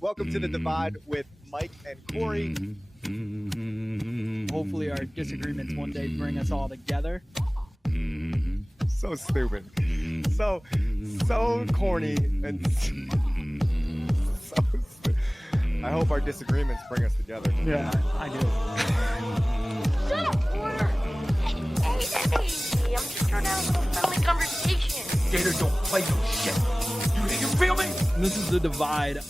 Welcome to The Divide with Mike and Corey. Hopefully our disagreements one day bring us all together. So stupid. So corny and so stupid. I hope our disagreements bring us together. Yeah, I do. Shut up, Porter. Hey, I'm just trying to have a little friendly conversation. Gators don't play no shit. You feel me? This is The Divide.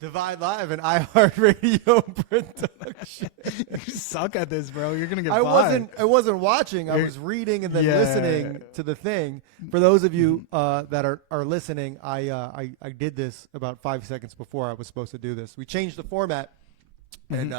Divide Live and iHeartRadio production. You suck at this, bro. You're gonna get I fired. wasn't watching. I was reading and then listening to the thing. For those of you that are listening, I did this about 5 seconds before I was supposed to do this. We changed the format, and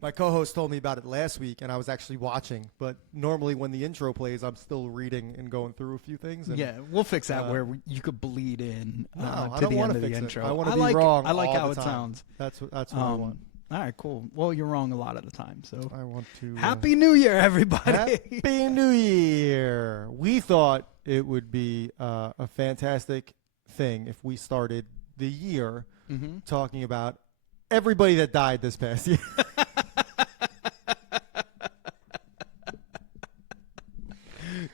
my co-host told me about it last week, and I was actually watching. But normally when the intro plays, I'm still reading and going through a few things. And, Yeah, we'll fix that where you could bleed in No, I to don't the want end to of the fix intro. it. I want to be wrong. I like all how the it time. sounds. That's what I want. All right, cool. Well, you're wrong a lot of the time. So I want to. Happy New Year, everybody. Happy New Year. We thought it would be a fantastic thing if we started the year talking about everybody that died this past year.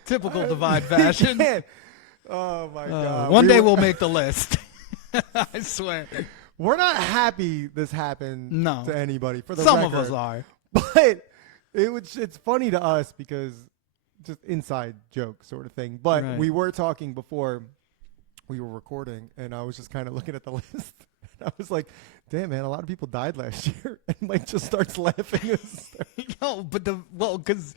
Typical Divide fashion. Oh, my God. One day we'll make the list. I swear. We're not happy this happened No. to anybody. For the Some record. of us are. But it's funny to us because just inside joke sort of thing. But Right. we were talking before we were recording, and I was just kind of looking at the list. And I was like, damn, man, a lot of people died last year. And Mike just starts laughing. No, but because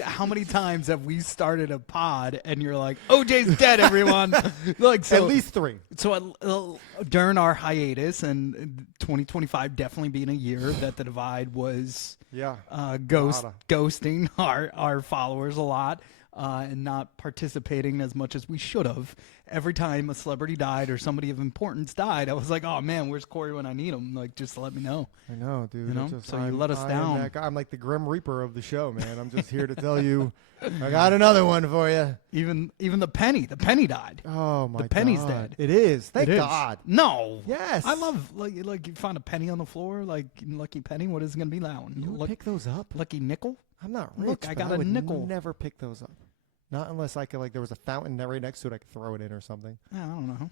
how many times have we started a pod and you're like, OJ's dead, everyone? Like, so, At least 3. So during our hiatus, and 2025 definitely being a year that the Divide was Yeah. ghosting our followers a lot and not participating as much as we should have. Every time a celebrity died or somebody of importance died, I was like, oh, man, where's Corey when I need him? Like, just let me know. I know, dude. You know? So you let us down. That guy. I'm like the Grim Reaper of the show, man. I'm just here to tell you, I got another one for you. Even the penny died. Oh, my God. The penny's dead. It is. Thank It is. God. No. Yes. I love like you find a penny on the floor, like lucky penny. What is it gonna be that one? You would pick those up? Lucky nickel. I'm not rich. Look, I but got a would nickel. Never pick those up. Not unless I could, like, there was a fountain right next to it. I could throw it in or something. I don't know.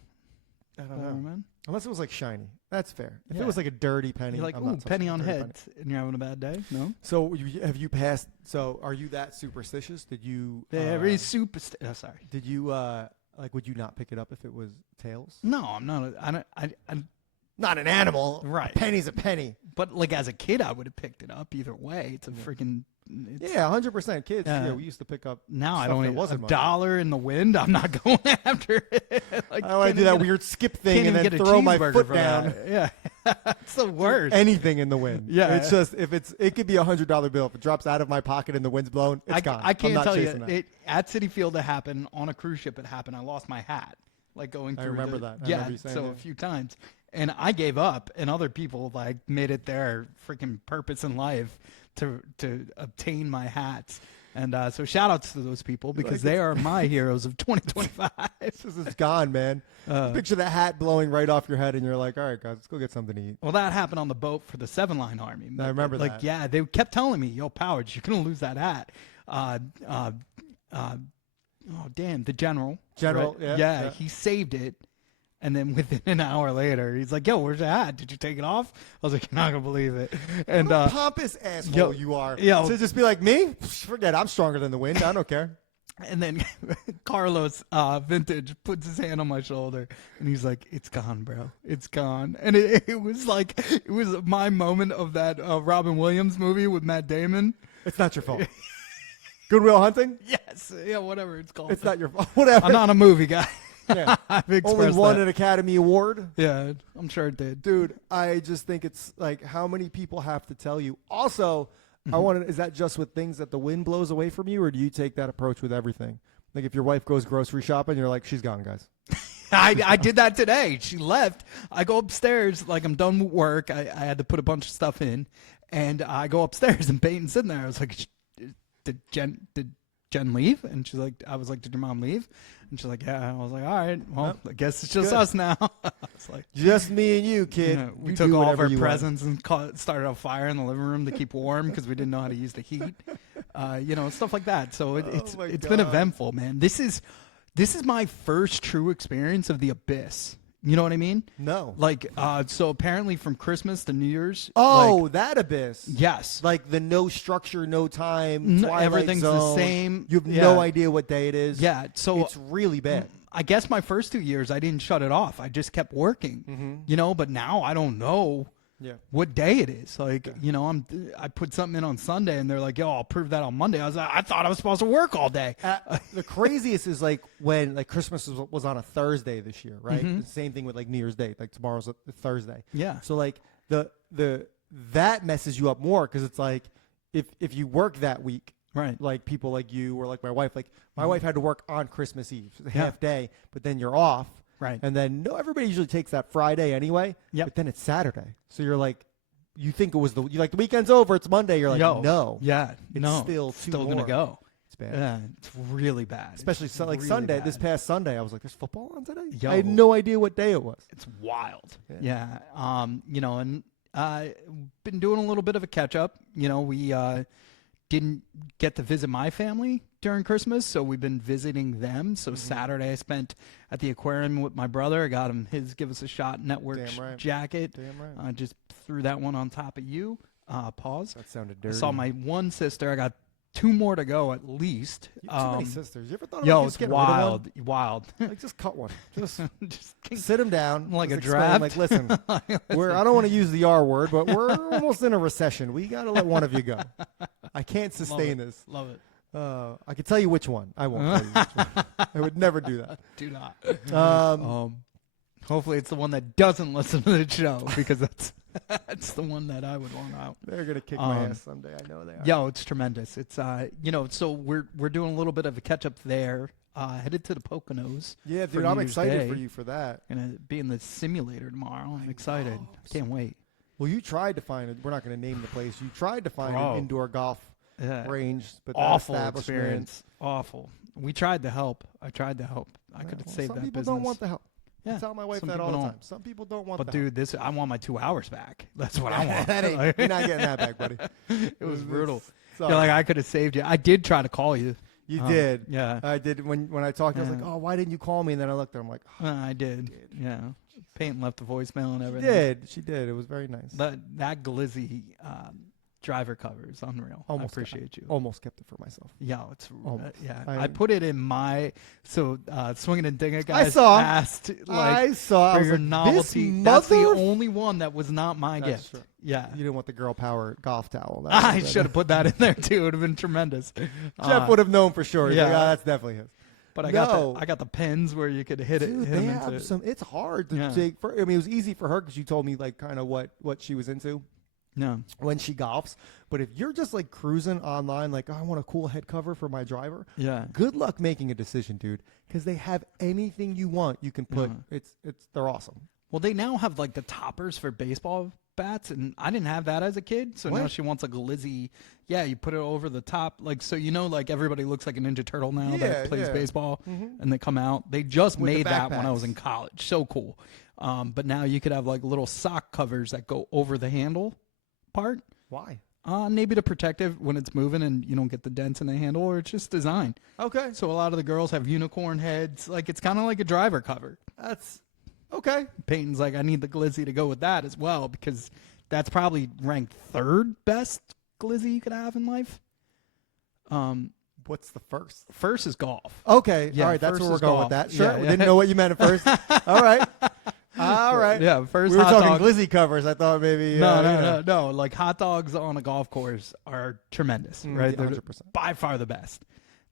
I don't know. Man. Unless it was like shiny. That's fair. If Yeah. it was like a dirty penny, You're like, I'm ooh, not so penny on dirty head, and you're having a bad day. No. So have you passed? So are you that superstitious? Did you? Very superstitious. Oh, sorry. Did you like? Would you not pick it up if it was tails? No, I'm not. I Not an animal. Right. A penny's a penny. But like as a kid, I would have picked it up either way. It's a freaking. Yeah, 100%. Kids. Yeah, we used to pick up. Now I stuff don't that even wasn't a much. $1 in the wind. I'm not going after it. Like, I like to do that weird skip thing and then throw my foot down. Yeah, it's the worst. Anything in the wind. Yeah. It's just it could be $100 bill. If it drops out of my pocket and the wind's blowing, it's gone. I can't I'm not tell you. chasing that. At City Field, it happened. On a cruise ship, it happened. I lost my hat, like going through. I remember that. I Yeah, remember you saying so that. a few times, and I gave up, and other people like made it their freaking purpose in life to obtain my hats. And so shout outs to those people because they are my heroes of 2025. It's gone, man. Picture that hat blowing right off your head, and you're like, all right, guys, let's go get something to eat. Well, that happened on the boat for the 7-Line Army. I remember like, that. yeah, they kept telling me, yo, Powers, you're going to lose that hat. Oh, damn, the general. General, right? yeah. He saved it. And then within an hour later, he's like, yo, where's the hat? Did you take it off? I was like, you're not going to believe it. And What a pompous asshole yo, you are. yo. To just be like, me? Forget it. I'm stronger than the wind. I don't care. And then Carlos Vintage puts his hand on my shoulder, and he's like, it's gone, bro. It's gone. And it was like, it was my moment of that Robin Williams movie with Matt Damon. It's not your fault. Goodwill Hunting? Yes. Yeah, whatever it's called. It's not your fault. Whatever. I'm not a movie guy. Yeah. I've Only expressed won that. an Academy Award. Yeah, I'm sure it did. Dude, I just think it's like how many people have to tell you. Also, I want to, is that just with things that the wind blows away from you, or do you take that approach with everything? Like if your wife goes grocery shopping, you're like, she's gone, guys. I did that today. She left. I go upstairs, like I'm done with work. I had to put a bunch of stuff in, and I go upstairs, and Peyton's sitting there. I was like, did Jen leave? And she's like, I was like, did your mom leave? And she's like, yeah. I was like, all right, well, Yep. I guess it's just Good. us now. It's like, Just me and you, kid. yeah, we You took do all of whatever our you want. presents and started a fire in the living room to keep warm because we didn't know how to use the heat. Stuff like that. So it's my been God. eventful, man. This is my first true experience of the abyss. You know what I mean? No. Like, so apparently from Christmas to New Year's. Oh, like, that abyss. yes. Like the no structure, no time, No, Twilight everything's the Zone. same. You have Yeah. no idea what day it is. Yeah. So It's really bad. I guess my first 2 years I didn't shut it off. I just kept working. But now I don't know Yeah. what day it is. Like, I put something in on Sunday and they're like, yo, I'll prove that on Monday. I was like, I thought I was supposed to work all day. The craziest is like when like Christmas was on a Thursday this year, right? The same thing with like New Year's Day. Like tomorrow's a Thursday. Yeah. So like that messes you up more because it's like if you work that week, Right. like people like you or like my wife, like my wife had to work on Christmas Eve, Yeah. half day, but then you're off. Right. And then everybody usually takes that Friday anyway. Yep. But then it's Saturday. So you're like, you think it was the weekend's over, it's Monday. You're like, no. Yeah. It's no. still it's two still going to more. go. It's bad. Yeah. It's really bad. Especially It's like really Sunday, bad. this past Sunday, I was like, there's football on today? Yo. I had no idea what day it was. It's wild. Yeah. Yeah. And been doing a little bit of a catch up. We didn't get to visit my family during Christmas, so we've been visiting them. So Saturday I spent at the aquarium with my brother. I got him his Give Us a Shot Network Damn right. jacket. Damn right. Just threw that one on top of you. Pause. That sounded I dirty. saw my one sister. I got 2 more to go at least. You have too many sisters. You ever thought about Yo, just it's getting rid of wild. Wild. one? Like, just cut one. Just Just sit him down. like just a explain, draft. Like, listen, I don't want to use the R word, but we're almost in a recession. We got to let one of you go. I can't sustain this. Love it. I can tell you which one. I won't tell you which one. I would never do that. Do not. Hopefully it's the one that doesn't listen to the show because that's the one that I would want out. They're gonna kick my ass someday. I know they are. Yo, it's tremendous. It's so we're doing a little bit of a catch up there. Headed to the Poconos. Yeah, for dude, I'm New Year's excited Day. for you for that. Gonna be in the simulator tomorrow. I'm excited. Can't wait. Well, you tried to find it. We're not going to name the place. You tried to find Bro. an indoor golf Yeah. range, but that Awful establishment- experience. Awful. We tried to help. I tried to help. I could have Well, saved some that people business. don't want the help. Yeah. I tell my wife Some that all people the don't. time. Some people don't want But the dude, I want my 2 hours back. That's what I help. want. That ain't, you're not getting that back, buddy. It was brutal. Sorry. You're like, I could have saved you. I did try to call you. You did. Yeah. I did. When I talked, I was Yeah. like, oh, why didn't you call me? And then I looked at her. I'm like, oh, I did. Yeah. Peyton left a voicemail and she everything. did. She did. It was very nice. That Glizzy driver cover is unreal. I appreciate you. Almost kept it for myself. Yeah, it's Almost. yeah. I- I put it in my swinging and dinging guys saw. asked I saw. I for was your like, novelty. This That's the mother- only one that was not my That's gift. true. Yeah. You didn't want the girl power golf towel. That I was- should have put that in there too. It would have been tremendous. Jeff would have known for sure. He's yeah. like, oh, that's definitely his. But I No. got the pens where you could hit Dude, it. they him have into some. It's hard to Yeah. take. I mean, it was easy for her because you told me like kind of what she was into No. when she golfs. But if you're just like cruising online, like, oh, I want a cool head cover for my driver. Yeah. Good luck making a decision, dude, because they have anything you want. You can put. They're awesome. Well, they now have like the toppers for baseball bats, and I didn't have that as a kid. So now What? she wants a Glizzy. Yeah, you put it over the top, like so. Like everybody looks like a Ninja Turtle now Yeah, that plays yeah. baseball, and they come out. They just With the made that when I was backpacks. in college. So cool. But now you could have like little sock covers that go over the handle part. Why? Maybe to protect it when it's moving and you don't get the dents in the handle, or it's just design. Okay, So a lot of the girls have unicorn heads. Like it's kind of like a driver cover. that's okay. Peyton's like, I need the Glizzy to go with that as well because that's probably ranked 3rd best Glizzy you could have in life. What's the first? First is golf. Okay, Yeah, all right, that's first where we're is going golf. with that. Sure, Yeah, we yeah. didn't know what you meant at first. All right, all right. Yeah, first we were hot talking dog. Glizzy covers. I thought maybe No. Like hot dogs on a golf course are tremendous, right? They're 100%. by far the best.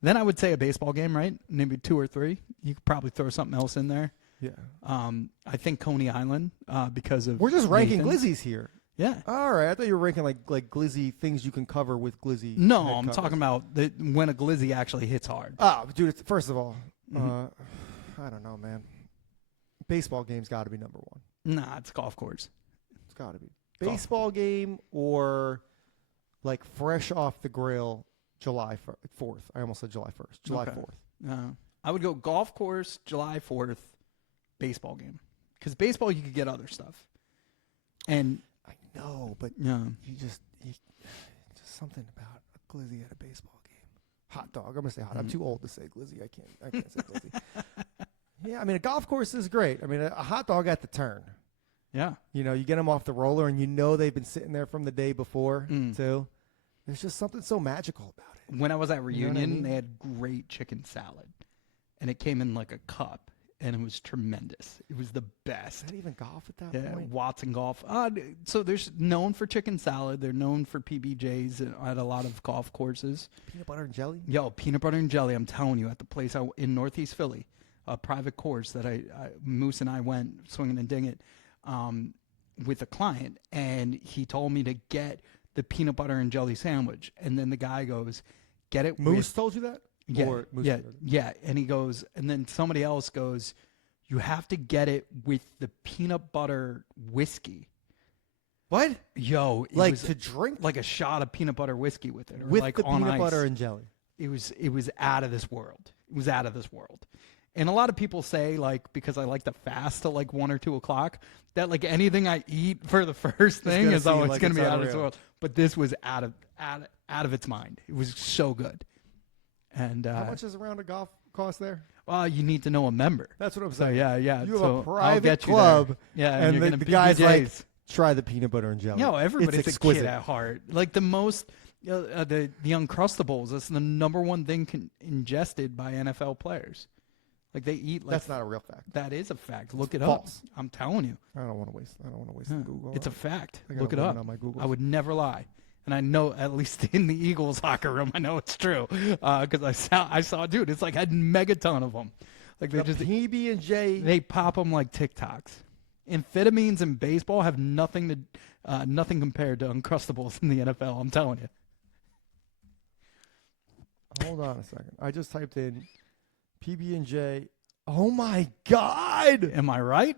Then I would say a baseball game, right? Maybe 2 or 3. You could probably throw something else in there. Yeah, I think Coney Island because of we're just ranking Nathan's. Glizzies here. Yeah. All right, I thought you were ranking like Glizzy things you can cover with Glizzy. No, head I'm covers. talking about when a Glizzy actually hits hard. Oh, dude, first of all, Mm-hmm. I don't know, man. Baseball game's got to be number one. Nah, it's golf course. It's got to be baseball game or like fresh off the grill July 4th. I almost said July 1st. July 4th. I would go golf course, July 4th, baseball game. Because baseball, you could get other stuff. And I know, but yeah. just something about a glizzy at a baseball game. Hot dog. I'm gonna say hot. I'm too old to say glizzy. I can't say glizzy. Yeah, I mean a golf course is great. I mean a hot dog at the turn. Yeah. You get them off the roller, and they've been sitting there from the day before too. There's just something so magical about it. When I was at Reunion, I mean? they had great chicken salad, and it came in like a cup, and it was tremendous. It was the best. Is that even golf at that point? Watson Golf. So they're known for chicken salad. They're known for PBJs at a lot of golf courses. Peanut butter and jelly? Yo, peanut butter and jelly. I'm telling you, at the place in Northeast Philly, a private course that Moose and I went swinging and ding it with a client, and he told me to get the peanut butter and jelly sandwich, and then the guy goes, "Get it." Moose told you that? Yeah, Or Moose yeah. And he goes, and then somebody else goes, "You have to get it with the peanut butter whiskey." What? Yo, it Like was to drink? like a shot of peanut butter whiskey with it, or With like the on peanut ice. butter and jelly. It was out of this world. It was out of this world. And a lot of people say, like, because I like to fast till like 1 or 2 o'clock, that like anything I eat for the first thing gonna is seem always like going to it's be out of this unreal. world. But this was out of its mind. It was so good. And How much does a round of golf cost there? you need to know a member. That's what I'm So saying. yeah. You have so a I'll private get you club, there. Yeah, and you're the gonna guy's like, PBJs. try the peanut butter and jelly. No, everybody's it's a exquisite. kid at heart. Like the most, the Uncrustables. That's the number one thing ingested by NFL players. Like they eat. Like That's not a real fact. That is a fact. Look it false. up. I'm telling you. I don't want to waste. Yeah, Google. it's a fact. I got Look a it limit up. on my Googles. I would never lie, and I know at least in the Eagles locker room, I know it's true because I saw, dude. It's like had megaton of them. Like they The just PB and J. they pop them like TikToks. Amphetamines in baseball have nothing compared to Uncrustables in the NFL. I'm telling you. Hold on a second. I just typed in PB and J. Oh my God! Am I right?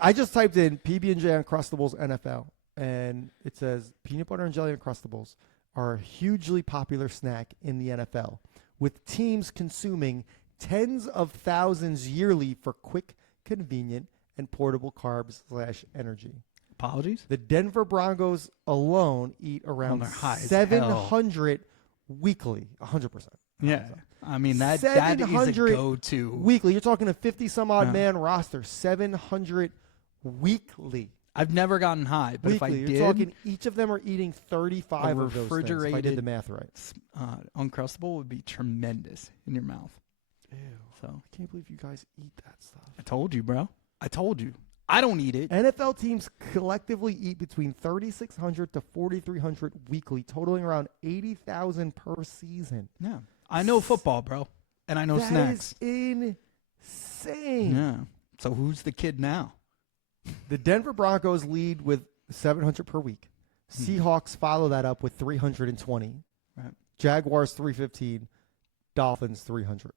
I just typed in PB and J Uncrustables NFL, and it says peanut butter and jelly Uncrustables are a hugely popular snack in the NFL, with teams consuming tens of thousands yearly for quick, convenient, and portable carbs/energy. Apologies. The Denver Broncos alone eat around they're high as 700 weekly, 100%. Yeah. I mean that is a 700 go-to. Weekly. You're talking a 50-some-odd Yeah. man roster. 700 weekly. I've never gotten high, but Weekly. if I You're did, talking each of them are eating 35 A of those things, if I did refrigerated- the math right. Uncrustable would be tremendous in your mouth. Ew. So I can't believe you guys eat that stuff. I told you, bro. I told you. I don't eat it. NFL teams collectively eat between 3,600 to 4,300 weekly, totaling around 80,000 per season. Yeah. I know football, bro. And I know That snacks. is insane. Yeah. So who's the kid now? The Denver Broncos lead with 700 per week. Seahawks follow that up with 320. Right. Jaguars 315. Dolphins 300.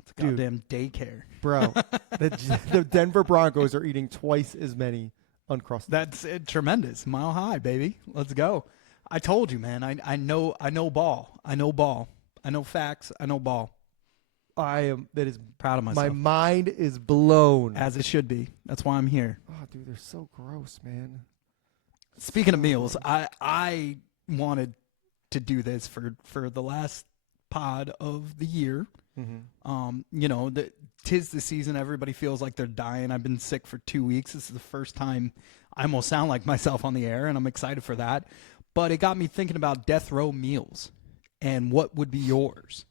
It's a Dude. goddamn daycare. Bro, the Denver Broncos are eating twice as many Uncrustables. That's tremendous. Mile high, baby. Let's go. I told you, man. I know ball. I know ball. I know facts. I know ball. That is Proud of my myself. mind is blown. As it should be. That's why I'm here. Oh, dude, they're so gross, man. Speaking of meals, I wanted to do this for the last pod of the year. Mm-hmm. Tis the season. Everybody feels like they're dying. I've been sick for 2 weeks. This is the first time I almost sound like myself on the air, and I'm excited for that. But it got me thinking about death row meals and what would be yours.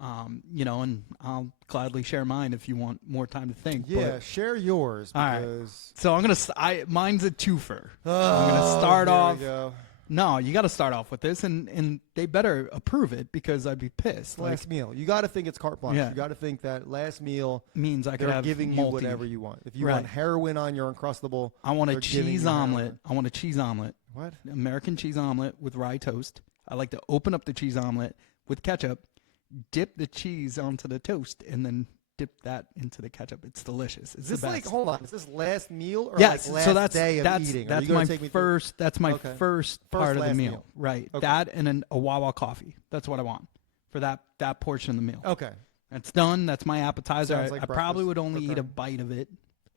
And I'll gladly share mine if you want more time to think. Yeah, But, share yours all right. because so I'm gonna. Mine's a twofer. I'm gonna start here we off. go. No, you got to start off with this, and they better approve it because I'd be pissed. Like, Last meal. You got to think it's carte blanche. Yeah. You got to think that last meal means I could they're have giving you multi. whatever you want. If you Right. want heroin on your Uncrustable, I want a they're giving cheese you heroin. omelet. I want a cheese omelet. What? American cheese omelet with rye toast. I like to open up the cheese omelet with ketchup, dip the cheese onto the toast, and then dip that into the ketchup. It's delicious. It's Is this the best. like, hold on, is this last meal or Yes, like last so that's day of that's eating? Are that's you gonna my take me through- first. That's my Okay. first part of the last meal. Right. Okay. That and a Wawa coffee. That's what I want for that portion of the meal. Okay. That's done. That's my appetizer. Sounds like I probably breakfast. would only eat Okay. a bite of it,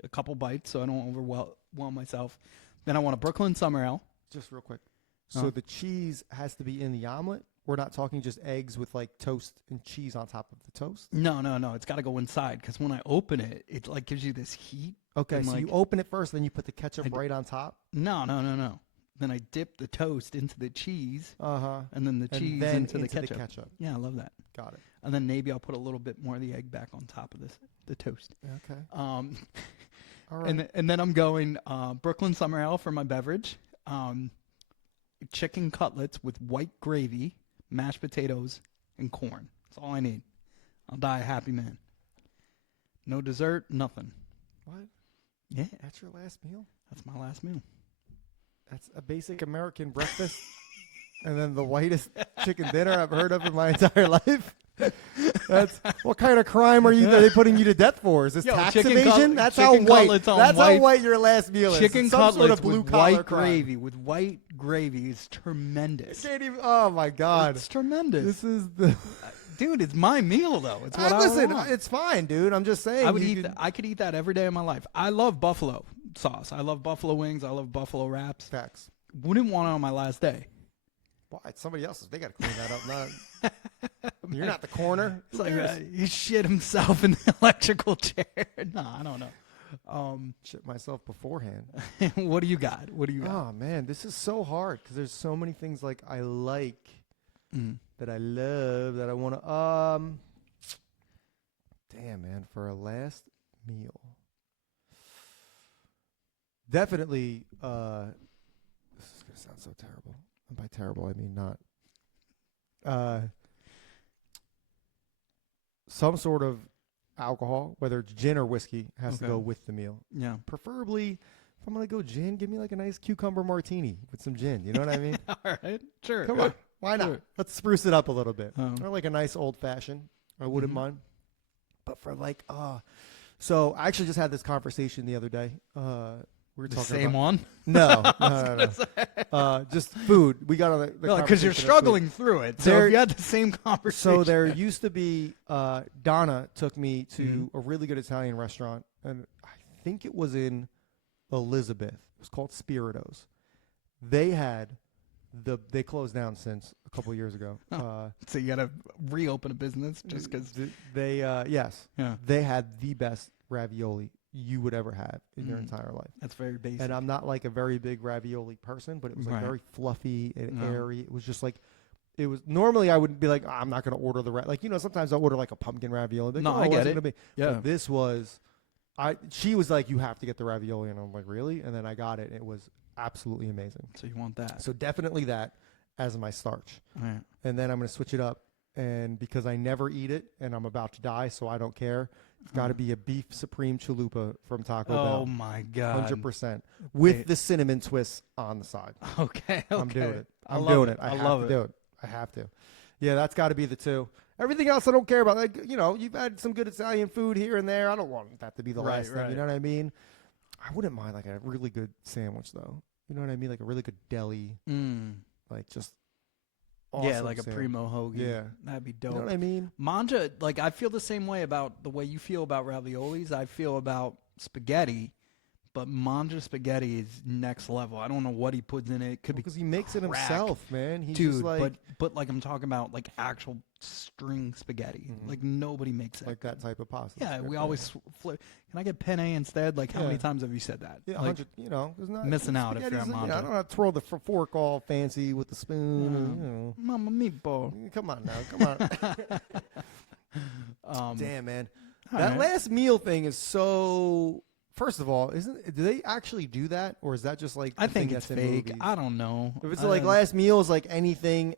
a couple bites, so I don't overwhelm myself. Then I want a Brooklyn Summer Ale. Just real quick. So the cheese has to be in the omelet? We're not talking just eggs with like toast and cheese on top of the toast? No. It's got to go inside because when I open it, it like gives you this heat. Okay, and, so like, you open it first, then you put the ketchup right on top? No. Then I dip the toast into the cheese, Uh-huh. and then the cheese then into the ketchup. Yeah, I love that. Got it. And then maybe I'll put a little bit more of the egg back on top of the toast. Okay. All right. And then I'm going Brooklyn Summer Ale for my beverage. Chicken cutlets with white gravy, mashed potatoes, and corn. That's all I need. I'll die a happy man. No dessert, nothing. What? Yeah, That's your last meal? that's my last meal. That's a basic American breakfast, and then the whitest chicken dinner I've heard of in my entire life. That's what kind of crime are they putting you to death for? Is this Yo, tax chicken evasion? That's how chicken white. cutlets on That's how white- white your last meal is. Chicken It's some cutlets sort of blue with collar white crime. gravy. With white gravy is tremendous. Can't even. Oh my God! It's tremendous. This is the. Dude, it's my meal though. It's what I Listen, want. it's fine, dude. I'm just saying. I would you eat. could- I could eat that every day of my life. I love buffalo sauce. I love buffalo wings. I love buffalo wraps. Facts. Wouldn't want it on my last day. Why? It's somebody else's. They got to clean that up. Not, you're not the corner. It's Who like cares? he shit himself in the electrical chair. No, I don't know. Shit myself beforehand. What do you got? What do you got? Oh man, this is so hard because there's so many things like I like that I love that I want to. Damn man, for a last meal, definitely. This is gonna sound so terrible. And by terrible, I mean not. Some sort of alcohol, whether it's gin or whiskey, has to Okay. go with the meal. Yeah. Preferably, if I'm gonna go gin, give me like a nice cucumber martini with some gin. You know what I mean? All right. Sure. Come on, why not? Sure. Let's spruce it up a little bit. Oh. Or like a nice old fashioned. I wouldn't Mhm. mind. But for like, so I actually just had this conversation the other day. We were The talking same about, one? no. Just food. We got on the Because you're conversation of food. struggling through it. So There- if you had the same conversation. So there used to be Donna took me to a really good Italian restaurant, and I think it was in Elizabeth. It was called Spiritos. They had they closed down since a couple of years ago. So you got to reopen a business just because. They yes, Yeah. they had the best ravioli you would ever have in your entire life. That's very basic. And I'm not like a very big ravioli person, but it was like Right. very fluffy and No. airy. It was just like, it was normally I would be like, I'm not going to order the like, you know, sometimes I'll order like a pumpkin ravioli. Like, No, oh, I get what's it. gonna be? Yeah. But this was, she was like, you have to get the ravioli. And I'm like, really? And then I got it. And it was absolutely amazing. So you want that. So definitely that as my starch. All right. And then I'm going to switch it up. And because I never eat it and I'm about to die, so I don't care, it's got to be a beef supreme chalupa from Taco Bell. Oh, my God. 100%. With Okay. the cinnamon twist on the side. Okay. I'm doing it. I I'm love doing it. it. I I have love to it. do it. I have to. Yeah, that's got to be the two. Everything else I don't care about. Like, you know, you've had some good Italian food here and there. I don't want that to be the Right, last thing. right. You know what I mean? I wouldn't mind like a really good sandwich though. You know what I mean? Like a really good deli. Like just Yeah, awesome like a sandwich. primo hoagie. Yeah. That'd be You dope. know what I mean? Manja, like I feel the same way about the way you feel about raviolis. I feel about spaghetti, but Manja spaghetti is next level. I don't know what he puts in it. Could be Because he makes it crack. himself, man. He's Dude, just like but like I'm talking about like actual string spaghetti. Like nobody makes it. like that type of pasta. Yeah, we Yeah. always flip. Can I get penne instead? Like how many Yeah. times have you said that? Yeah, like, 100. You know, there's not missing out if you're spaghetti's, at you know, I Manja. don't have to throw the fork all fancy with the spoon. And, you know. Mama meatball. Come on now, come on. Damn, man, that right. last meal thing is so. First of all, do they actually do that, or is that just like I the thing think it's that's in fake. movies? I don't know. If it's like last meal is like anything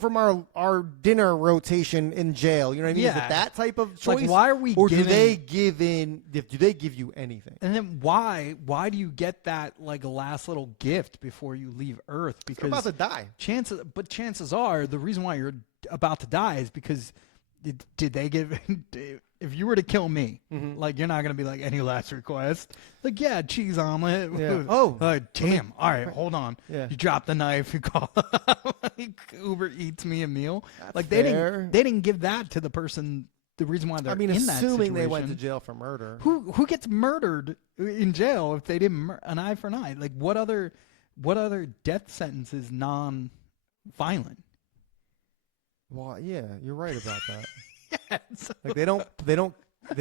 from our dinner rotation in jail, you know what I mean? Is Yeah. it that type of It's like, choice? why are we or do giving- they give in? Do they give you anything? And then why do you get that like last little gift before you leave Earth? Because You're about to die. chances are the reason why you're about to die is because did they give? If you were to kill me, like you're not gonna be like any last request. Like cheese omelet. Yeah. Oh, damn. All right, hold on. Yeah. You drop the knife. You call like Uber eats me a meal. That's like fair. they didn't give that to the person. The reason why they're in that situation. Assuming they went to jail for murder. Who gets murdered in jail if they didn't an eye for an eye? Like what other death sentence is non-violent? Well, yeah, you're right about that. So, Like they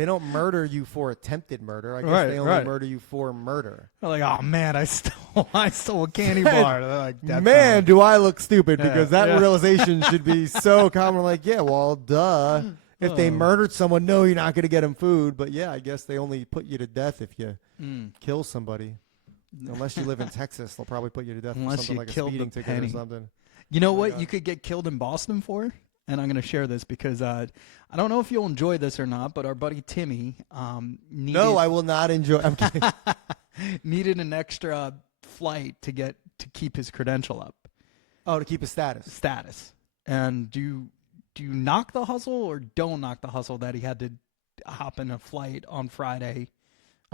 don't murder you for attempted murder. I guess Right, they only right. murder you for murder. they're like, oh man, I stole a candy bar. They're like, "That's Man, fine." do I look stupid because that yeah. realization should be so common. Like, yeah, well, duh. If they murdered someone, no, you're not going to get them food. But yeah, I guess they only put you to death if you kill somebody. Unless you live in Texas, they'll probably put you to death Unless for something you like a killed speeding the ticket penny. or something. You know Oh my what God. you could get killed in Boston for? And I'm going to share this because I don't know if you'll enjoy this or not, but our buddy Timmy needed, No, I will not enjoy. I'm kidding. needed an extra flight to keep his credential up. Oh, to keep his status. And do you knock the hustle or don't knock the hustle that he had to hop in a flight on Friday?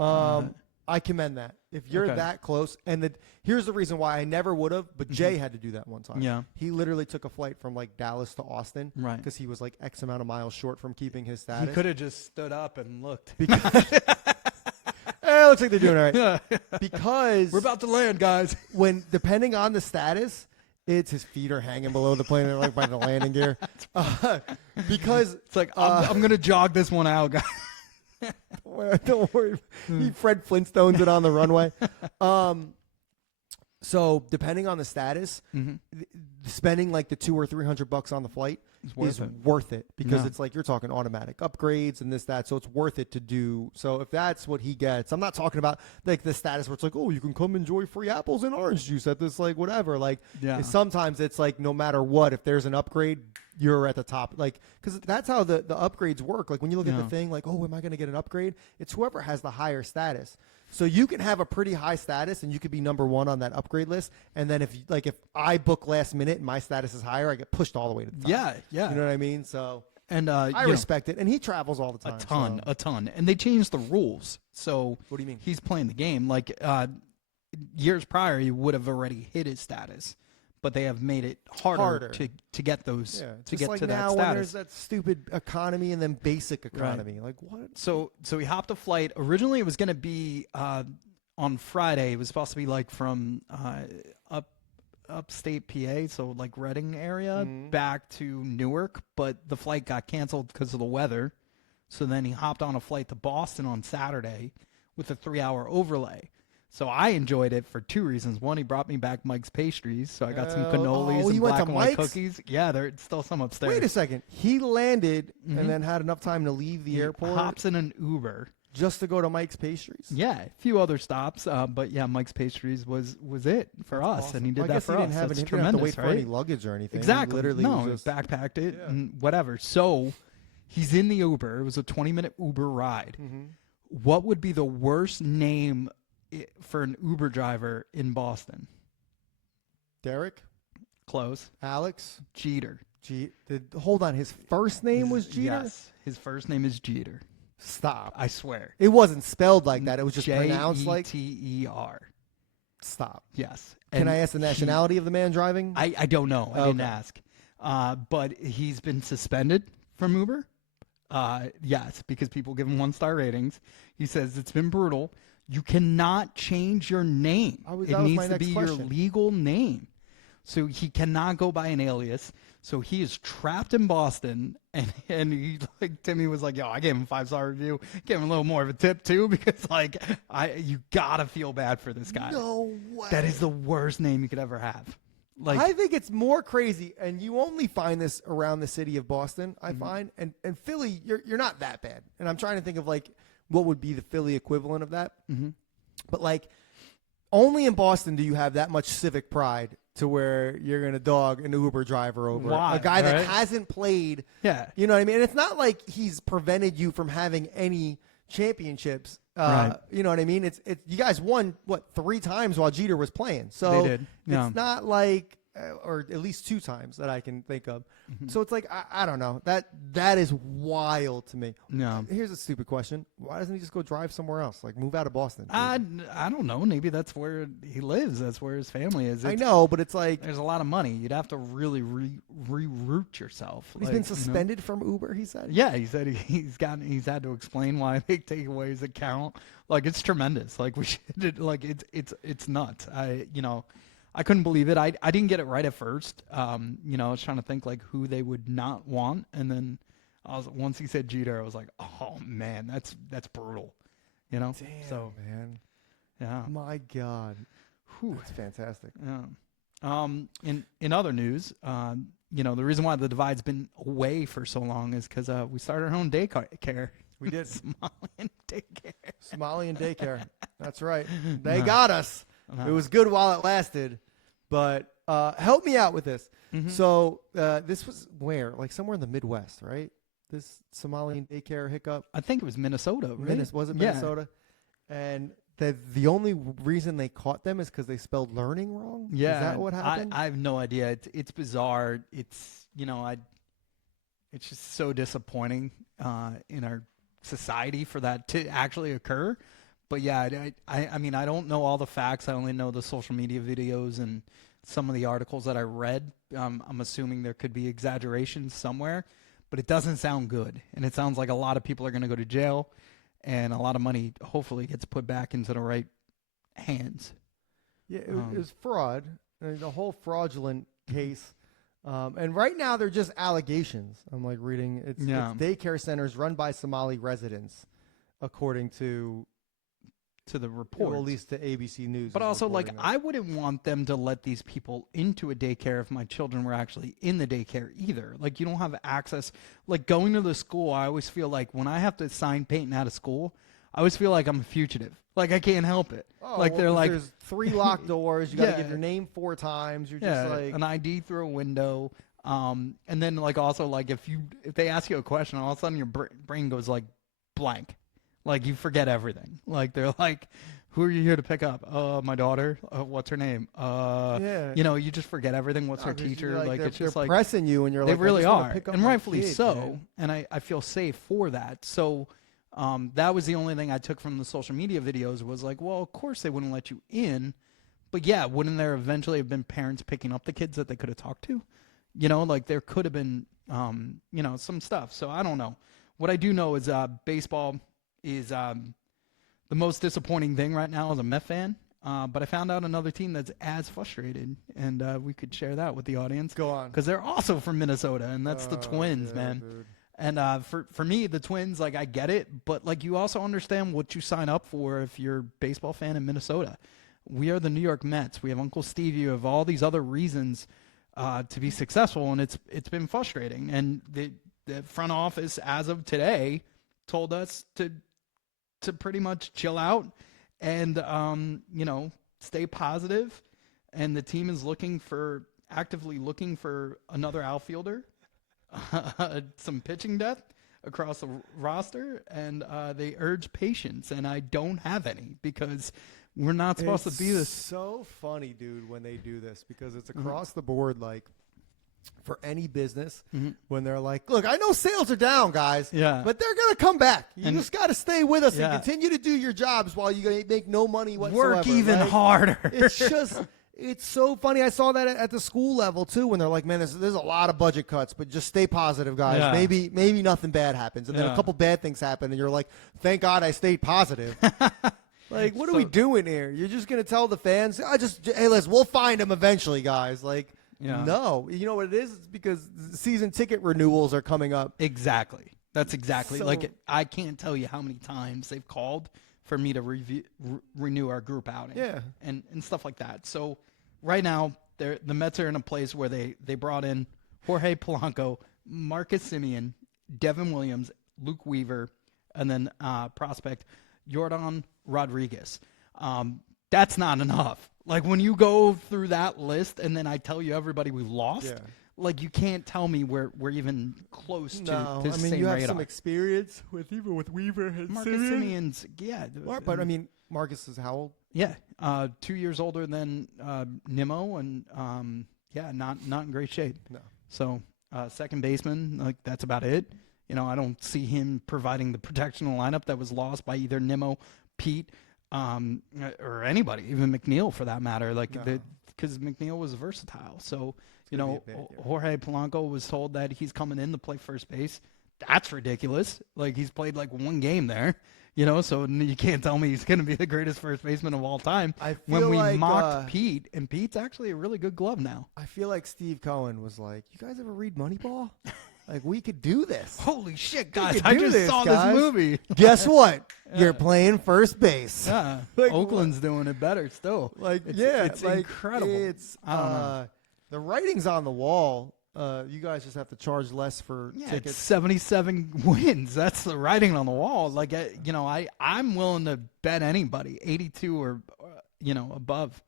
I commend that. If you're Okay. that close, and here's the reason why I never would have, but Jay had to do that one time. Yeah. He literally took a flight from like Dallas to Austin, Right. Because he was like X amount of miles short from keeping his He status. could have just stood up and looked. Because looks like they're doing all right. Because We're about to land, guys. when depending on the status, it's his feet are hanging below the plane, like by the landing gear. Because It's like I'm going to jog this one out, guys. don't worry, he Fred Flintstones it on the runway. So depending on the status, spending like the $200 or $300 on the flight is worth it because Yeah. it's like you're talking automatic upgrades and this that, so it's worth it to do. So if that's what he gets, I'm not talking about like the status where it's like, oh, you can come enjoy free apples and orange juice at this like whatever. Like sometimes it's like no matter what, if there's an upgrade, you're at the top. Like because that's how the upgrades work. Like when you look at the thing, like oh, am I going to get an upgrade? It's whoever has the higher status. So you can have a pretty high status and you could be number one on that upgrade list. And then if I book last minute and my status is higher, I get pushed all the way to the top. Yeah. You know what I mean? So And I respect it. And he travels all the time. a ton. And they changed the rules. So What do you mean? He's playing the game. Like years prior, he would have already hit his status. But they have made it harder. to get those to get like to now that when status. there's that stupid economy and then basic economy. Like what? So he hopped a flight. Originally, it was going to be on Friday. It was supposed to be like from upstate PA, so like Reading area, back to Newark. But the flight got canceled because of the weather. So then he hopped on a flight to Boston on Saturday with a 3-hour overlay. So I enjoyed it for two reasons. One, he brought me back Mike's pastries, so I got some cannolis and you went black to and white Mike's? cookies. Yeah, there's still some upstairs. Wait a second. He landed and then had enough time to leave the airport Hops in an Uber. just to go to Mike's Pastries. Yeah, a few other stops, but yeah, Mike's Pastries was it for us, Awesome. and he did Well, I that guess for he us. didn't have That's he didn't tremendous, have to wait for right? any luggage or anything. Exactly. He literally no, was just, backpacked it and whatever. So he's in the Uber. It was a 20-minute Uber ride. What would be the worst name for an Uber driver in Boston? Derek, Close. Alex, Jeter. hold on. His first name was Jeter? Yes. His first name is Jeter. Stop. I swear. It wasn't spelled like that. It was just pronounced like. Jeter. Stop. Yes. Can And I ask the nationality of the man driving? I don't know. I didn't Okay. ask. But he's been suspended from Uber. Yes, because people give him 1-star ratings. He says it's been brutal. You cannot change your name. That was It my needs to next be question. your legal name. So he cannot go by an alias. So he is trapped in Boston, and he like Timmy was like, "Yo, I gave him a 5-star review. Gave him a little more of a tip too, because like you gotta feel bad for this guy. No way. That is the worst name you could ever have. Like I think it's more crazy, and you only find this around the city of Boston, I find. And Philly, you're not that bad. And I'm trying to think of like what would be the Philly equivalent of that. But like only in Boston do you have that much civic pride to where you're going to dog an Uber driver over Why, a guy that right? hasn't played. Yeah. You know what I mean? And it's not like he's prevented you from having any championships. Right. You know what I mean? It's you guys won 3 times while Jeter was playing. So They did. Yeah. it's not like or at least 2 times that I can think of. So it's like I don't know. That is wild to me. No. Here's a stupid question: why doesn't he just go drive somewhere else? Like move out of Boston? I don't know. Maybe that's where he lives. That's where his family is. I know, but it's like There's a lot of money. You'd have to really reroute yourself. he's been suspended from Uber. He said. Yeah, he said he's had to explain why they take away his account. Like it's tremendous. Like we should like it's nuts. I couldn't believe it. I didn't get it right at first. I was trying to think like who they would not want, and then once he said Jeter, I was like, oh man, that's brutal. Damn, so man. yeah. My God. That's fantastic. Yeah. In other news, the reason why the divide's been away for so long is because we started our own daycare. We did. Somalian daycare. Somalian daycare. That's right. They got us. It was good while it lasted, but help me out with this. So this was where? Like somewhere in the Midwest, right? This Somalian daycare hiccup. I think it was Minnesota, right? Was it Minnesota? Yeah. And the only reason they caught them is because they spelled learning wrong? Yeah. Is that what happened? I have no idea. It's bizarre. It's, it's just so disappointing in our society for that to actually occur. But yeah, I mean, I don't know all the facts. I only know the social media videos and some of the articles that I read. I'm assuming there could be exaggerations somewhere, but it doesn't sound good. And it sounds like a lot of people are going to go to jail, and a lot of money hopefully gets put back into the right hands. Yeah, it was fraud. The whole fraudulent case. And right now they're just allegations. I'm like reading. It's daycare centers run by Somali residents, according to the report, at least to ABC News. But also, like, I wouldn't want them to let these people into a daycare if my children were actually in the daycare either. Like, you don't have access. Like, going to the school, I always feel like when I have to sign Peyton out of school, I always feel like I'm a fugitive. Like, I can't help it. Oh, like, they're like, there's 3 locked doors. You got to give your name 4 times. You're just like an ID through a window. And then, like, also, like, if they ask you a question, all of a sudden your brain goes like blank. Like, you forget everything. Like, they're like, who are you here to pick up? My daughter. What's her name? You just forget everything. What's her teacher? Like it's just they're like pressing you, and you're they like, really are, pick up and my rightfully kid, so. man. And I feel safe for that. So that was the only thing I took from the social media videos was like, well, of course they wouldn't let you in, but yeah, wouldn't there eventually have been parents picking up the kids that they could have talked to? Like there could have been, some stuff. So I don't know. What I do know is baseball is the most disappointing thing right now as a Met fan. But I found out another team that's as frustrated, and we could share that with the audience. Go on. Because they're also from Minnesota, and that's the Twins, man. Dude. And for me, the Twins, like, I get it, but, like, you also understand what you sign up for if you're a baseball fan in Minnesota. We are the New York Mets. We have Uncle Steve. You have all these other reasons to be successful, and it's been frustrating. And the front office, as of today, told us to pretty much chill out and, stay positive. And the team is actively looking for another outfielder, some pitching depth across the roster. And they urge patience. And I don't have any because we're not supposed to be this. It's so funny, dude, when they do this because it's across the board, like, for any business, when they're like, look, I know sales are down, guys, but they're going to come back. You just got to stay with us and continue to do your jobs while you make no money whatsoever. Work even harder. It's so funny. I saw that at the school level, too, when they're like, man, there's a lot of budget cuts, but just stay positive, guys. Yeah. Maybe nothing bad happens. And then a couple bad things happen, and you're like, thank God I stayed positive. Like, what are we doing here? You're just going to tell the fans, hey, listen, we'll find them eventually, guys. Like, no, you know what it is? It's because season ticket renewals are coming up. Exactly. That's exactly So- like it. I can't tell you how many times they've called for me to renew our group outing. And stuff like that. So right now, the Mets are in a place where they brought in Jorge Polanco, Marcus Semien, Devin Williams, Luke Weaver, and then prospect Yordan Rodriguez. That's not enough. Like, when you go through that list and then I tell you everybody we've lost, like, you can't tell me we're even close to the same you have radar. some experience with Weaver and Marcus Semien. Semion's, But, I mean, Marcus is how old? Yeah, 2 years older than Nimmo, and yeah, not in great shape. No. So second baseman, like that's about it. I don't see him providing the protection in the lineup that was lost by either Nimmo, Pete, or anybody, even McNeil for that matter. Like because McNeil was versatile. So Jorge Polanco was told that he's coming in to play first base. That's ridiculous. Like he's played like one game there. So you can't tell me he's going to be the greatest first baseman of all time. When we mocked Pete, and Pete's actually a really good glove now. I feel like Steve Cohen was like, "You guys ever read Moneyball? Like we could do this. Holy shit, guys! I just saw this movie. Guess what? You're playing first base. Yeah, Like, Oakland's doing it better still. Like it's like, incredible. It's the writing's on the wall. You guys just have to charge less for tickets. It's 77 wins. That's the writing on the wall. Like, I'm willing to bet anybody 82 or, above,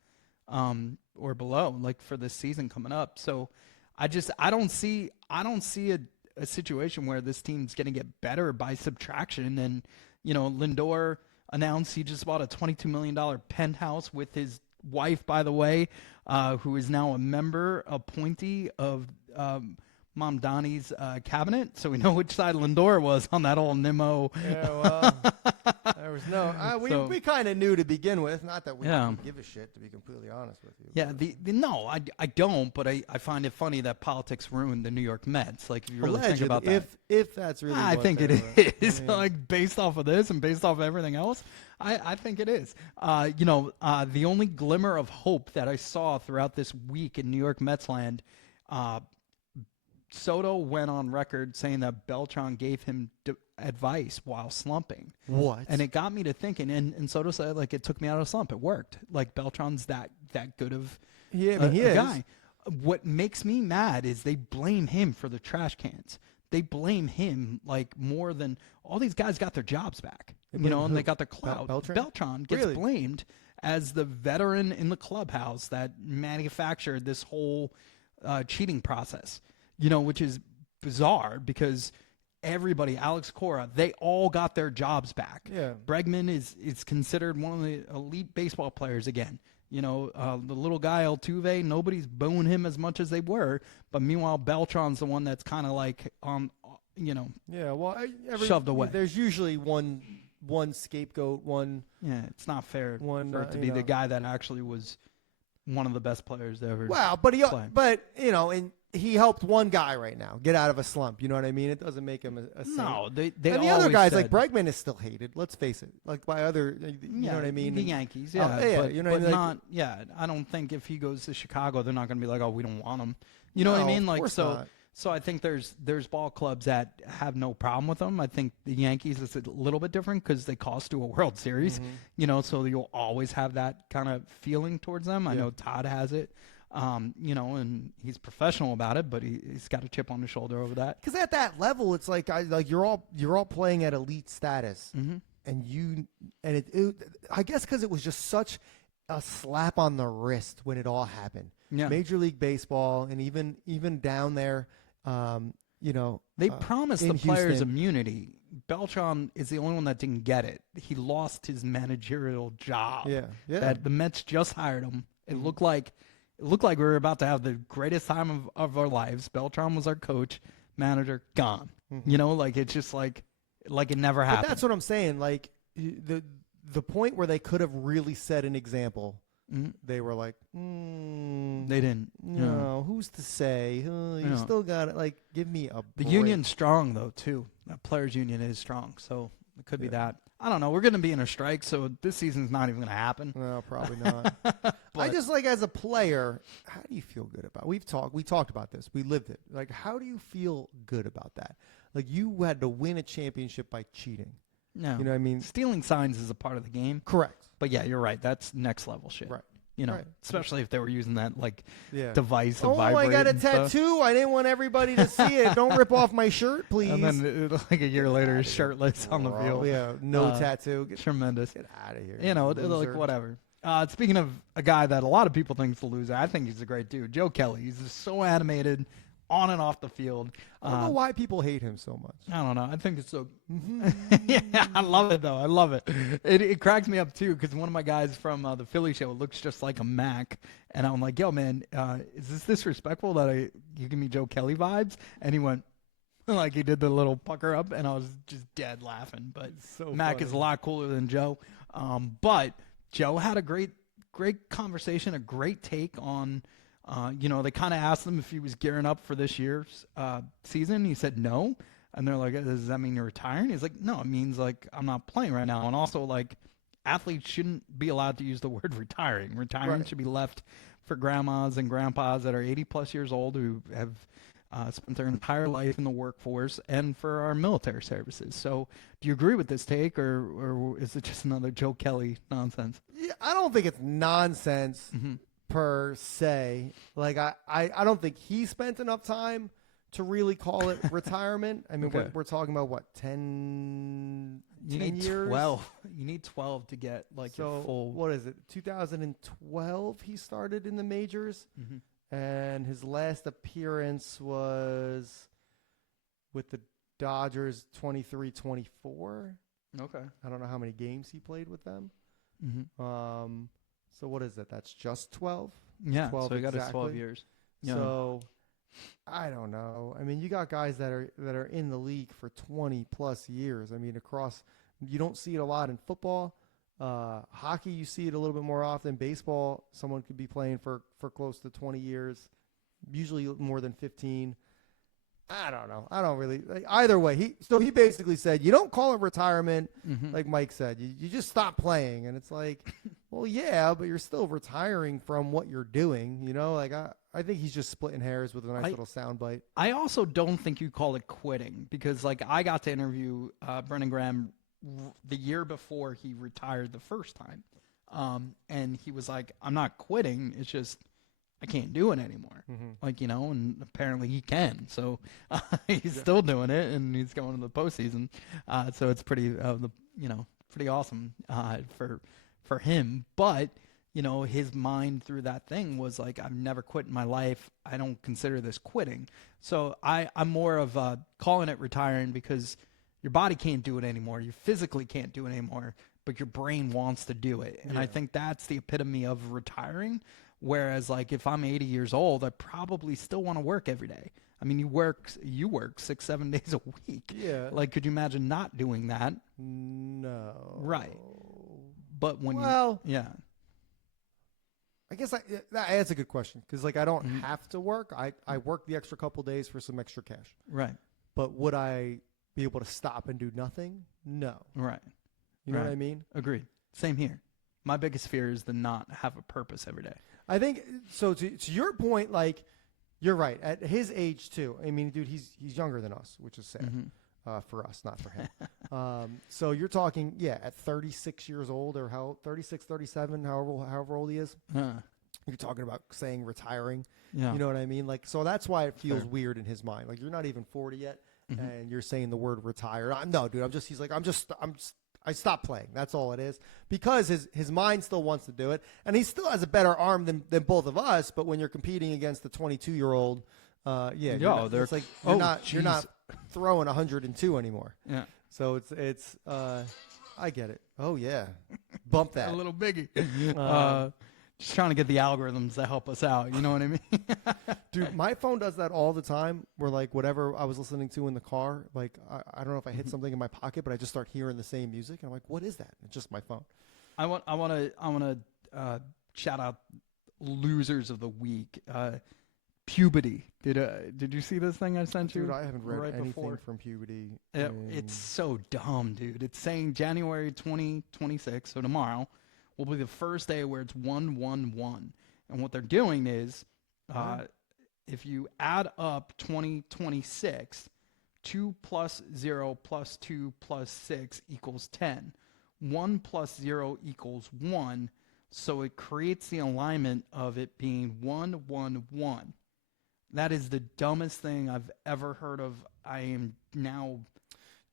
or below, like for this season coming up. So I don't see a situation where this team's going to get better by subtraction. And, Lindor announced he just bought a $22 million penthouse with his wife, by the way, who is now a member appointee of Mom Donnie's cabinet, so we know which side Lindor was on that old Nimmo. Yeah, well, there was no. We kind of knew to begin with. Not that we didn't give a shit, to be completely honest with you. Yeah, no, I don't. But I find it funny that politics ruined the New York Mets. Like, if you really think about that, if that's really, I think it is. I mean, like based off of this and based off of everything else, I think it is. The only glimmer of hope that I saw throughout this week in New York Mets land. Soto went on record saying that Beltran gave him advice while slumping. What? And it got me to thinking. And Soto said, like, it took me out of a slump. It worked. Like, Beltran's that good of a guy. What makes me mad is they blame him for the trash cans. They blame him, like, more than all these guys got their jobs back. And they got their clout. Beltran gets blamed as the veteran in the clubhouse that manufactured this whole cheating process. Which is bizarre because everybody, Alex Cora, they all got their jobs back. Yeah. Bregman is considered one of the elite baseball players again. The little guy Altuve, nobody's booing him as much as they were. But meanwhile, Beltran's the one that's kind of like, Yeah, well, shoved away. There's usually one scapegoat, one. Yeah, it's not fair for it to be the guy that actually was one of the best players to ever. Wow, and he helped one guy right now get out of a slump. You know what I mean? It doesn't make him a saint. No, they and the other guys, like Bregman, is still hated. Let's face it. Like by other, you know what I mean? The Yankees, but, you know what I mean? I don't think if he goes to Chicago, they're not going to be like, oh, we don't want him. You know what I mean? Like not. So I think there's ball clubs that have no problem with them. I think the Yankees is a little bit different because they cost to a World Series. So you'll always have that kind of feeling towards them. I know Todd has it. And he's professional about it, but he's got a chip on his shoulder over that. Because at that level, it's like you're all playing at elite status, and I guess because it was just such a slap on the wrist when it all happened. Yeah. Major League Baseball, and even down there, they promised the players immunity. Beltran is the only one that didn't get it. He lost his managerial job. Yeah. That the Mets just hired him. It looked like we were about to have the greatest time of our lives. Beltran was our coach, manager, gone. It's just like it never happened. But that's what I'm saying. Like the point where they could have really set an example, they were like, they didn't. No, who's to say? You still got it. Like, give me a break. The union's strong though too. That players' union is strong, so it could be that. I don't know. We're going to be in a strike, so this season's not even going to happen. No, probably not. I just as a player, how do you feel good about? We talked about this. We lived it. Like, how do you feel good about that? Like, you had to win a championship by cheating. No, you know what I mean? Stealing signs is a part of the game. Correct. But yeah, you're right. That's next level shit. Right. Especially if they were using that device to vibrate. vibrate. I got a tattoo. Stuff. I didn't want everybody to see it. Don't rip off my shirt, please. And then like a year later, he's shirtless on the field. Yeah, no tattoo. Tremendous. Get out of here. Like whatever. Speaking of a guy that a lot of people think is a loser, I think he's a great dude. Joe Kelly. He's so animated on and off the field. I don't know why people hate him so much. I don't know. I think it's so. Yeah, I love it though. I love it. It cracks me up too because one of my guys from the Philly show looks just like a Mac, and I'm like, "Yo, man, is this disrespectful that you give me Joe Kelly vibes?" And he went like he did the little pucker up, and I was just dead laughing. But So Mac funny. is a lot cooler than Joe. But Joe had a great conversation, a great take on. They kind of asked him if he was gearing up for this year's season. He said no. And they're like, does that mean you're retiring? He's like, no, it means like I'm not playing right now. And also like athletes shouldn't be allowed to use the word retiring. Retiring Right. should be left for grandmas and grandpas that are 80 plus years old who have spent their entire life in the workforce and for our military services. So do you agree with this take or is it just another Joe Kelly nonsense? Yeah, I don't think it's nonsense Mm-hmm. per se. Like I don't think he spent enough time to really call it retirement. I mean, Okay. we're talking about what 10 You 10 need years. 12. You need 12 to get like So your full. what is it? 2012 he started in the majors, and his last appearance was with the Dodgers 23-24. Okay. I don't know how many games he played with them. Mm-hmm. So what is it? That's just 12. Yeah. 12 So he got his 12 exactly. years. Yeah. So I don't know. I mean, you got guys that are in the league for 20 plus years. I mean, you don't see it a lot in football. Hockey, you see it a little bit more often. Baseball, someone could be playing for close to 20 years, usually more than 15. I don't know. I don't really. Either way, he basically said, you don't call it retirement, like Mike said. You just stop playing. And it's like, well, yeah, but you're still retiring from what you're doing. Like I think he's just splitting hairs with a nice little soundbite. I also don't think you call it quitting because, like, I got to interview Brendan Graham the year before he retired the first time. And he was like, I'm not quitting. It's just I can't do it anymore. And apparently he can. So he's still doing it, and he's going to the postseason. So it's pretty awesome for him. But his mind through that thing was like, I've never quit in my life. I don't consider this quitting. So I'm more of calling it retiring because your body can't do it anymore. You physically can't do it anymore, but your brain wants to do it. And I think that's the epitome of retiring. Whereas, like, if I'm 80 years old, I probably still want to work every day. I mean, you work 6-7 days a week. Yeah. Like, could you imagine not doing that? No. Right. But when I guess that's a good question because, like, I don't have to work. I work the extra couple days for some extra cash. Right. But would I be able to stop and do nothing? No. Right. You know what I mean? Agreed. Same here. My biggest fear is to not have a purpose every day. I think so. To your point, like, you're right. At his age too. I mean, dude, he's younger than us, which is sad for us, not for him. So you're talking, at 36 years old or 36, 37, however old he is. You're talking about saying retiring. Yeah. You know what I mean? Like, so that's why it feels weird in his mind. Like, you're not even 40 yet, and you're saying the word retire. No, dude. I stopped playing. That's all it is. Because his mind still wants to do it, and he still has a better arm than both of us. But when you're competing against the 22-year-old, you're not throwing 102 anymore. Yeah. So it's I get it. Oh yeah, bump that. A little biggie. Just trying to get the algorithms to help us out. You know what I mean? Dude, my phone does that all the time where, like, whatever I was listening to in the car, like, I don't know if I hit something in my pocket, but I just start hearing the same music. And I'm like, what is that? It's just my phone. I want to shout out losers of the week. Puberty. Did you see this thing I sent you? Dude, I haven't read right anything before? from Puberty. It's so dumb, dude. It's saying January 2026, so tomorrow, will be the first day where it's 1-1-1. And what they're doing is, if you add up 2026, 2 plus 0 plus 2 plus 6 equals 10. 1 plus 0 equals 1. So it creates the alignment of it being 1-1-1. That is the dumbest thing I've ever heard of. I am now...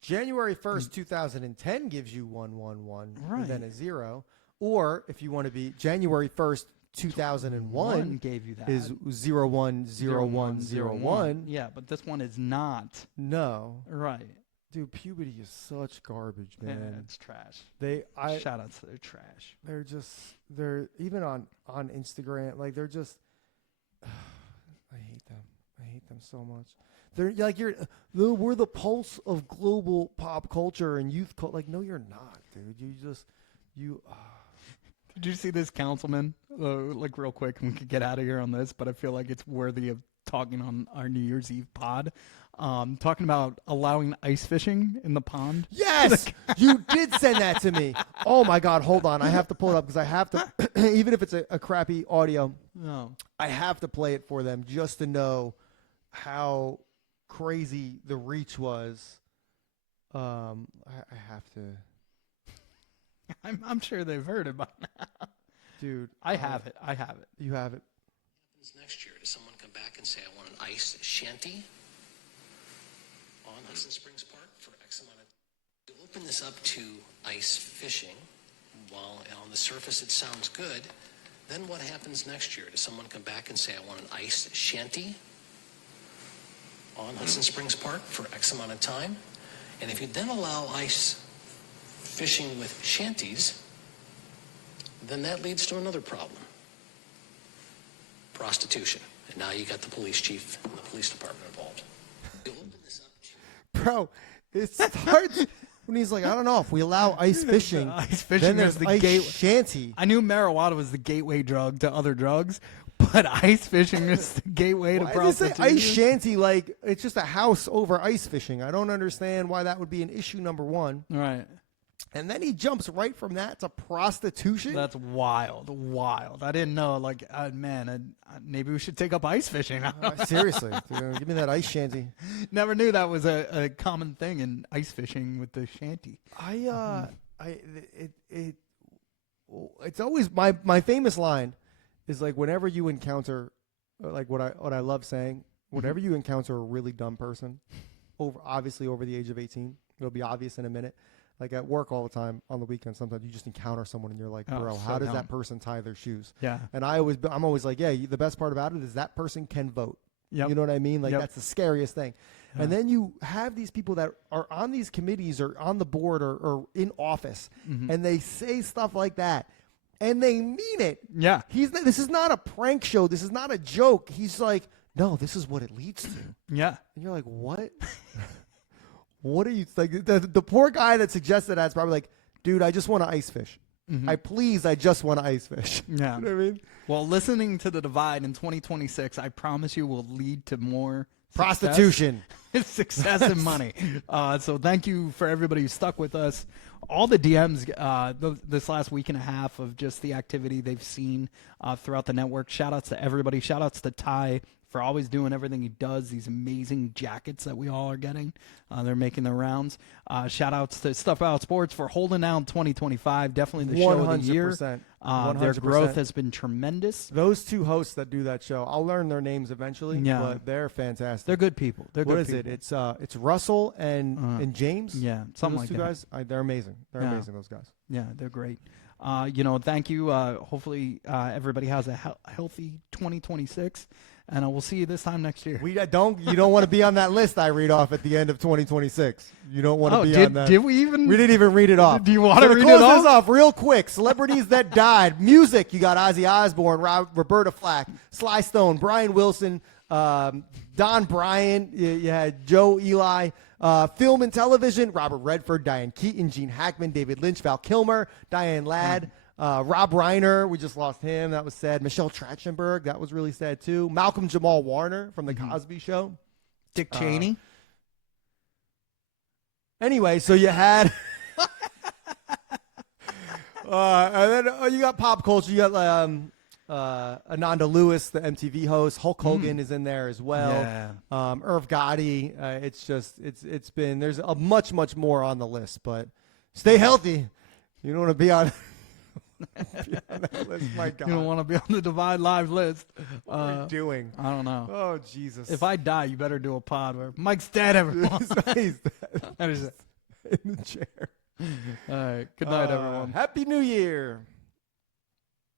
January 1st, 2010 gives you 1-1-1, Right. and then a 0. Or if you want to be January 1st, 2001 gave you that. is 010101. Yeah, but this one is not. No. Right. Dude, Puberty is such garbage, Yeah, man. it's trash. Shout out to their trash. They're even on Instagram, like they're just I hate them. I hate them so much. They're like we're the pulse of global pop culture and youth culture. Like, no, you're not, dude. Did you see this councilman? Like real quick, and we could get out of here on this, but I feel like it's worthy of talking on our New Year's Eve pod. Talking about allowing ice fishing in the pond. Yes, you did send that to me. Oh my God, hold on. I have to pull it up because I have to, even if it's a crappy audio, No. I have to play it for them just to know how crazy the reach was. I have to. I'm sure they've heard it by now. Dude. I have it. You have it. Next year, does someone come back and say, I want an ice shanty on Hudson Springs Park for X amount of... You open this up to ice fishing, while on the surface it sounds good, then what happens next year? Does someone come back and say, I want an ice shanty on Hudson Springs Park for X amount of time? And if you then allow ice fishing with shanties, then that leads to another problem. Prostitution. And now you got the police chief and the police department involved. You open this up to... Bro, it starts when he's like, I don't know, if we allow ice fishing, Ice fishing then there's is the ice shanty. I knew marijuana was the gateway drug to other drugs, but ice fishing is the gateway to Why does it prostitution. say ice shanty like it's just a house over ice fishing? I don't understand why that would be an issue, number one. Right. And then he jumps right from that to prostitution. That's wild. I didn't know. Like, maybe we should take up ice fishing. Seriously, dude, give me that ice shanty. Never knew that was a common thing in ice fishing with the shanty. It's always my famous line is like whenever you encounter, like what I love saying, whenever you encounter a really dumb person, obviously over the age of 18, it'll be obvious in a minute. Like at work all the time on the weekend, sometimes you just encounter someone and you're like, bro, so how does dumb. that person tie their shoes? Yeah. And I'm always like, yeah, the best part about it is that person can vote. Yep. You know what I mean? Like Yep. that's the scariest thing. Yeah. And then you have these people that are on these committees or on the board or in office, and they say stuff like that, and they mean it. Yeah. This is not a prank show. This is not a joke. He's like, no, this is what it leads to. Yeah. And you're like, what? What are you like? The poor guy that suggested that's probably like, dude, I just want to ice fish. I just want to ice fish. Yeah. You know what I mean? Well, listening to The Divide in 2026, I promise you will lead to more Prostitution. success and money. So thank you for everybody who stuck with us. All the DMs this last week and a half of just the activity they've seen throughout the network. Shout outs to everybody. Shout outs to Ty for always doing everything he does, these amazing jackets that we all are getting. They're making the rounds. Shout outs to Stuff About Sports for holding down 2025. Definitely the show of the year. 100%. Their growth has been tremendous. Those two hosts that do that show, I'll learn their names eventually, Yeah. but they're fantastic. They're good people. What is it? It's Russell and James. Yeah, something those like two that. guys. They're amazing. They're Yeah. amazing. Those guys. Yeah, they're great. Thank you. Hopefully everybody has a healthy 2026, and we'll see you this time next year. You don't want to be on that list I read off at the end of 2026. You don't want to be on that. Did we even? We didn't even read it off. Do you want to read close it off? this off real quick? Celebrities that died. Music. You got Ozzy Osbourne, Roberta Flack, Sly Stone, Brian Wilson, Don Bryant. You had Joe Eli. Film and television. Robert Redford, Diane Keaton, Gene Hackman, David Lynch, Val Kilmer, Diane Ladd. Rob Reiner, we just lost him. That was sad. Michelle Trachtenberg, that was really sad too. Malcolm Jamal Warner from The Cosby Show. Dick Cheney. Anyway, so you had... and then you got pop culture. You got Ananda Lewis, the MTV host. Hulk Hogan is in there as well. Yeah. Irv Gotti. It's been... There's a much more on the list, but stay healthy. You don't want to be on... that list. My God. You don't want to be on the Divide Live list. What are we doing? I don't know. Oh, Jesus. If I die, you better do a pod where Mike's dead, everyone. He's That is it. in the chair. All right. Good night, everyone. Happy New Year.